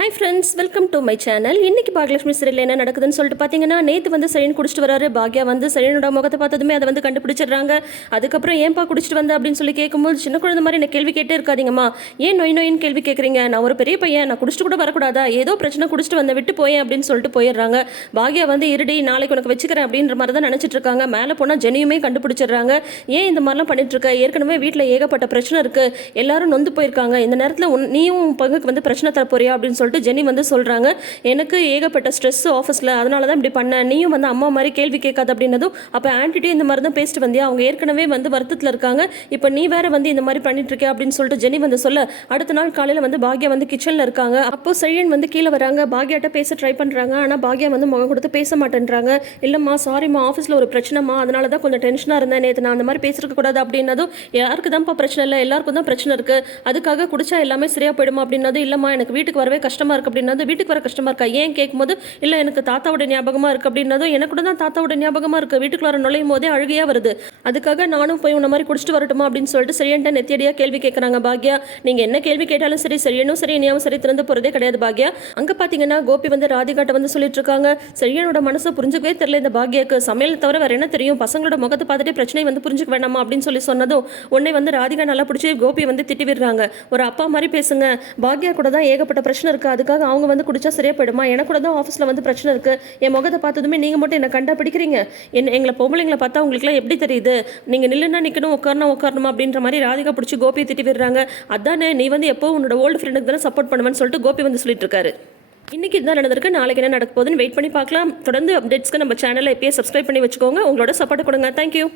Hi friends, welcome to my channel. இன்றைக்கி Bhagyalakshmi serial என்ன நடக்குதுன்னு சொல்லிட்டு பார்த்தீங்கன்னா, நேற்று வந்து செழியன் குடிச்சிட்டு வராரு. பாக்யா வந்து செழியனோட முகத்தை பார்த்ததுமே அதை வந்து கண்டுபிடிச்சிடுறாங்க. அதுக்கப்புறம் ஏன்பா குடிச்சிட்டு வந்த அப்படின்னு சொல்லி கேட்கும்போது, சின்ன குழந்தை மாதிரி என்ன கேள்வி கேட்டே இருக்காதீங்கம்மா, ஏன் நோயின்னு கேள்வி கேட்குறீங்க, நான் ஒரு பெரிய பையன், நான் குடிச்சிட்டு கூட வரக்கூடாதா, ஏதோ பிரச்சனை குடிச்சிட்டு வந்த விட்டு போயேன் அப்படின்னு சொல்லிட்டு போயிடுறாங்க. பாக்யா வந்து இருடி நாளைக்கு உனக்கு வச்சுக்கிறேன் அப்படின்ற மாதிரி தான் நினச்சிட்டு இருக்காங்க. மேலே போனால் ஜெனியுமே கண்டுபிடிச்சிடுறாங்க. ஏன் இந்த மாதிரிலாம் பண்ணிட்டு இருக்க, ஏற்கனவே வீட்டில் ஏகப்பட்ட பிரச்சனை இருக்குது, எல்லாரும் நொந்து போயிருக்காங்க, இந்த நேரத்தில் நீயும் பங்குக்கு வந்து பிரச்சனை தரப்போறியா அப்படின்னு சொல்லிட்டு ஜெனி வந்து சொல்கிறாங்க. எனக்கு ஏகப்பட்ட ஸ்ட்ரெஸ் ஆஃபீஸில், அதனால தான் இப்படி பண்ணேன், நீயும் வந்து அம்மா மாதிரி கேள்வி கேட்காது அப்படின்னதும், அப்போ ஆன்டிட்டையும் இந்த மாதிரி தான் பேசிட்டு வந்தியா, அவங்க ஏற்கனவே வந்து வருத்தத்தில் இருக்காங்க, இப்போ நீ வேற வந்து இந்த மாதிரி பண்ணிட்டு இருக்கே அப்படின்னு சொல்லிட்டு ஜெனி வந்து சொல்ல, அடுத்த நாள் காலையில் வந்து பாக்யா வந்து கிச்சனில் இருக்காங்க. அப்போ செழியன் வந்து கீழே வராங்க. பாக்யாட்ட பேச ட்ரை பண்ணுறாங்க. ஆனால் பாக்யா வந்து முகம் கொடுத்து பேச மாட்டேன்றாங்க. இல்லைம்மா சாரிம்மா, ஆஃபீஸில் ஒரு பிரச்சனைமா, அதனால தான் கொஞ்சம் டென்ஷனாக இருந்தேன், நேற்று நான் அந்த மாதிரி பேசிருக்க கூடாது அப்படின்னதும், யாருக்கு தான்ப்பா பிரச்சனை இல்லை, எல்லாருக்கும் தான் பிரச்சனை இருக்குது, அதுக்காக குடிச்சா எல்லாமே சரியாக போயிடுமா அப்படின்னதும், இல்லைம்மா எனக்கு வீட்டுக்கு வரவே கஷ்டமாக இருக்குது அப்படின்னது, வீட்டுக்கு வர கஷ்டமாக இருக்கா ஏன் கேட்கும்போது, இல்லை எனக்கு தாத்தாவோட ஞாபகமாக இருக்குது அப்படின்னதும், எனக்கு கூட தான் தாத்தாவோட ஞாபகமாக இருக்குது, வீட்டுக்குள்ள நுழையும் போதே அழுகையாக வருது, அதுக்காக நானும் போய் உன்ன மாதிரி குடிச்சிட்டு வரட்டுமா அப்படின்னு சொல்லிட்டு செழியன்ட்ட நெத்தியடியாக கேள்வி கேட்குறாங்க பாக்யா. நீங்கள் என்ன கேள்வி கேட்டாலும் சரி, செழியனும் சரி இனியாவும் சரி திறந்து போகிறதே கிடையாது பாக்யா. அங்கே பார்த்தீங்கன்னா கோபி வந்து ராதிகாட்ட வந்து சொல்லிட்டு இருக்காங்க, செழியனோட மனசை புரிஞ்சுக்கவே தெரியல இந்த பாக்யாக்கு, சமையல் தவிர வேறு என்ன தெரியும், பசங்களோட முகத்தை பார்த்துட்டே பிரச்சனை வந்து புரிஞ்சுக்க வேண்டாமா அப்படின்னு சொல்லி சொன்னதும், உன்னை வந்து ராதிகா நல்லா பிடிச்சி கோபி வந்து திட்டி விடுறாங்க. ஒரு அப்பா மாதிரி பேசுங்க, பாக்யா கூட தான் ஏகப்பட்ட பிரச்சனை இருக்குது, அதுக்காக அவங்க வந்து குடிச்சா சரியா போயிடுமா, எனக்கு கூட தான் ஆஃபீஸில் வந்து பிரச்சனை இருக்குது, என் முகத்தை பார்த்ததுமே நீங்கள் மட்டும் என்னை கண்டா பிடிக்கிறீங்க, எங்களை பொம்பளைங்களை பார்த்தா உங்களுக்குலாம் எப்படி தெரியுது, நீங்கள் நில்லுன்னா நிற்கணும், உட்காரணுமா அப்படின்ற மாதிரி ராதிகா பிடிச்சி கோபியை திட்டி விடுறாங்க. அதானே நீ வந்து எப்போ உன்னோட ஓல்டு ஃப்ரெண்டுக்கு தானே சப்போர்ட் பண்ணுவேன்னு சொல்லிட்டு கோபி வந்து சொல்லிட்டு இருக்காரு. இன்னைக்கு இதுதான் நடந்திருக்கு, நாளைக்கு என்ன நடக்க போகுதுன்னு வெயிட் பண்ணி பார்க்கலாம். தொடர்ந்து அப்டேட்ஸ்க்கு நம்ம சேனலை எப்பயே சப்ஸ்கிரைப் பண்ணி வச்சுக்கோங்க, உங்களோட சப்போர்ட் கொடுங்க. தேங்க்யூ.